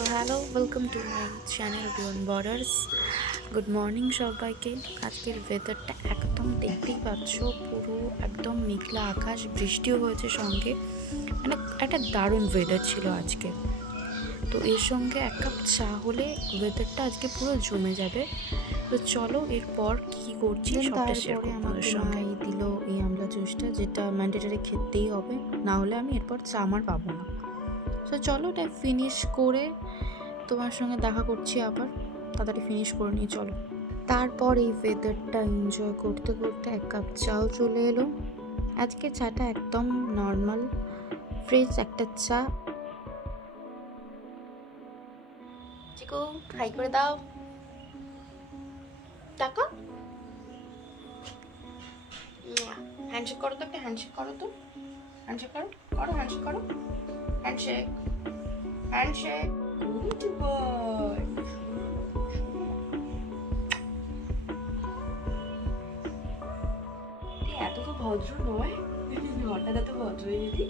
So hello, welcome to my channel beyond borders. Good morning সবাইকে। আজকের ওয়েদারটা একদম দেখতেই পাচ্ছ, পুরো একদম মেঘলা আকাশ, বৃষ্টিও হয়েছে সঙ্গে। মানে একটা দারুণ ওয়েদার ছিল আজকে। তো এর সঙ্গে এক কাপ চা হলে ওয়েদারটা আজকে পুরো জমে যাবে। তো চলো এরপর কী করছি সবটা শেয়ার করবো আমাদের সঙ্গে। দিল এই আমলা জুসটা, যেটা ম্যান্ডেটারি খেতেই হবে, না হলে আমি এরপর চা আমার পাবো না। তো চলো এটা ফিনিশ করে তোমার সঙ্গে দেখা করছি আবার। তাড়াতাড়ি ফিনিশ করে নিয়ে চলো। তারপর এই ওয়েদারটা এনজয় করতে করতে এক কাপ চাও চলে এলো। আজকে চাটা একদম নর্মাল ফ্রেশ একটা চা। চিকু হাই করে দাও, টাকা হ্যান্ডশেক করো তো, একটা হ্যান্ডশেক করো তো, হ্যান্ডশেক করো, করো হ্যান্ডশেক করো, হ্যান্ডশেক হ্যান্ডশেক। Good boy. এত তো ভদ্র নয়, হঠাৎ এত ভদ্র হয়ে যেতি।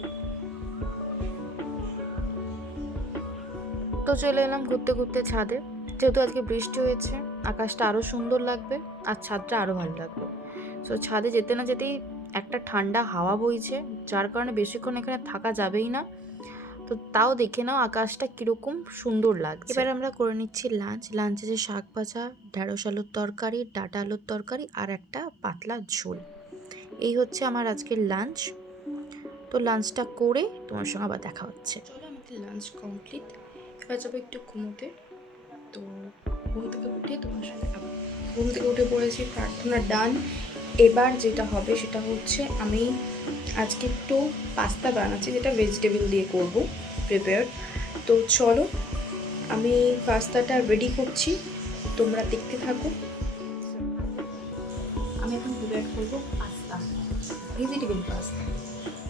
তো চলে এলাম ঘুরতে ঘুরতে ছাদে। যেহেতু আজকে বৃষ্টি হয়েছে, আকাশটা আরও সুন্দর লাগবে আর ছাদটা আরও ভালো লাগবে। সো ছাদে যেতে না যেতেই একটা ঠান্ডা হাওয়া বইছে, যার কারণে বেশিক্ষণ এখানে থাকা যাবেই না। তো তাও দেখে নাও আকাশটা কীরকম সুন্দর লাগছে। এবার আমরা করে নিচ্ছি লাঞ্চ। লাঞ্চে যে শাক ভাজা, ঢেঁড়স আলুর তরকারি, ডাঁটা আলুর তরকারি আর একটা পাতলা ঝোল, এই হচ্ছে আমার আজকের লাঞ্চ। তো লাঞ্চটা করে তোমার সঙ্গে আবার দেখা হচ্ছে। চলো আমাদের লাঞ্চ কমপ্লিট, এবার যাবো একটু ঘুমোতে। তো ঘুম থেকে উঠে তোমার সঙ্গে আবার ঘুম থেকে উঠে পড়েছি, প্রার্থনা ডান। এবার যেটা হবে সেটা হচ্ছে আমি আজকে একটু পাস্তা বানাচ্ছি, যেটা ভেজিটেবল দিয়ে করব প্রিপেয়ার। তো চলো আমি পাস্তাটা রেডি করছি, তোমরা দেখতে থাকো। আমি এখন প্রিপেয়ার করবো পাস্তা, ভেজিটেবল পাস্তা।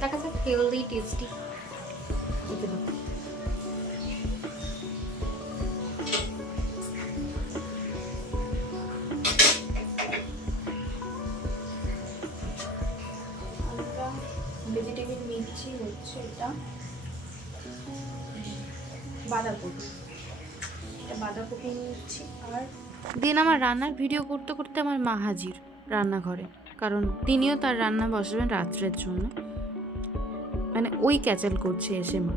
দেখা যাক হেলদি টেস্টি। দেখতে থাকো। ভেজিটেবল নিচ্ছি হচ্ছে এটা বাঁধাকপি, এটা বাঁধাকপি নিচ্ছি। আর দিন আমার রান্নার ভিডিও করতে করতে আমার মা হাজির রান্নাঘরে, কারণ তিনিও তার রান্না বসাবেন রাত্রের জন্য। মানে ওই ক্যাচাল করছে এসে মা,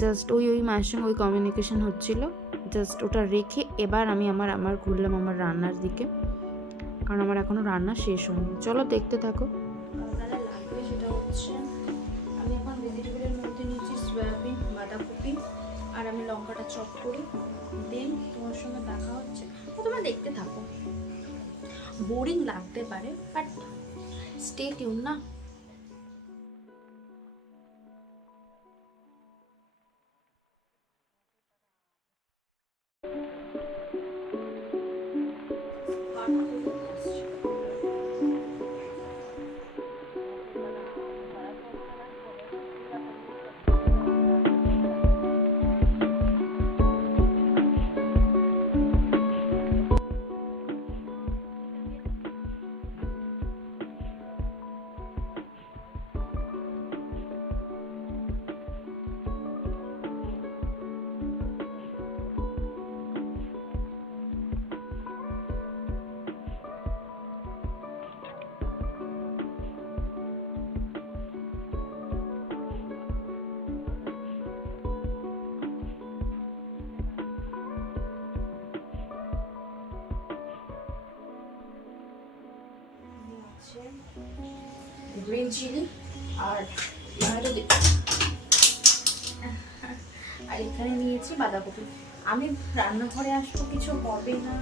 জাস্ট ওই মায়ের সঙ্গে ওই কমিউনিকেশন হচ্ছিল, জাস্ট ওটা রেখে এবার আমি আমার ঘুরলাম আমার রান্নার দিকে, কারণ আমার এখনও রান্না শেষ হয়নি। চলো দেখতে থাকো। আপনারা লাগবে সেটা হচ্ছে আমি এখন ভেজিটেবলের মধ্যে নিচ্ছি সয়াবিন, বাঁধাকপি, আর আমি লঙ্কাটা চপ করি। দেন তোমার সঙ্গে দেখা হচ্ছে, তোমরা দেখতে থাকো। বোরিং লাগতে পারে, বাট স্টে টিউন না। গ্রিন চিলি আর এখানে নিয়েছি বাঁধাকপি। আমি রান্নাঘরে আসবো, কিছু হবে না,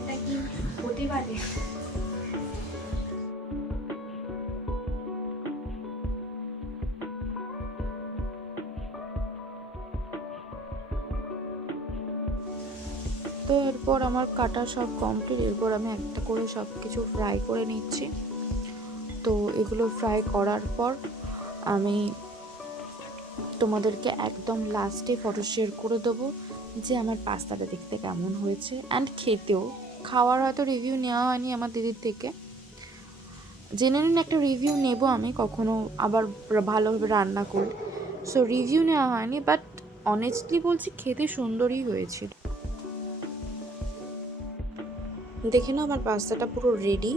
এটা কি হতে পারে? তো এরপর আমার কাটা সব কমপ্লিট। এরপর আমি একটা করে সব কিছু ফ্রাই করে নিচ্ছি। তো এগুলো ফ্রাই করার পর আমি তোমাদেরকে একদম লাস্টে ফটো শেয়ার করে দেবো যে আমার পাস্তাটা দেখতে কেমন হয়েছে, অ্যান্ড খেতেও। খাওয়ার হয়তো রিভিউ নেওয়া হয়নি আমার দিদির থেকে, জেনে নিন একটা রিভিউ নেব আমি কখনো আবার ভালোভাবে রান্না করি। সো রিভিউ নেওয়া হয়নি, বাট অনেস্টলি বলছি খেতে সুন্দরই হয়েছিল। দেখে নাও আমার পাস্তাটা পুরো রেডি।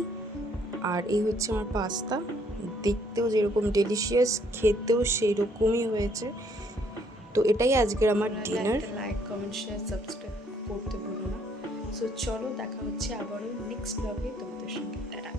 আর এই হচ্ছে আমার পাস্তা, দেখতেও যেরকম ডেলিশিয়াস, খেতেও সেই রকমই হয়েছে। তো এটাই আজকের আমার dinner. Like, comment, share, subscribe করতে ভুলো না। সো চলো দেখা হচ্ছে আবারও নেক্সট ব্লগে তোমাদের সঙ্গে। টাটা।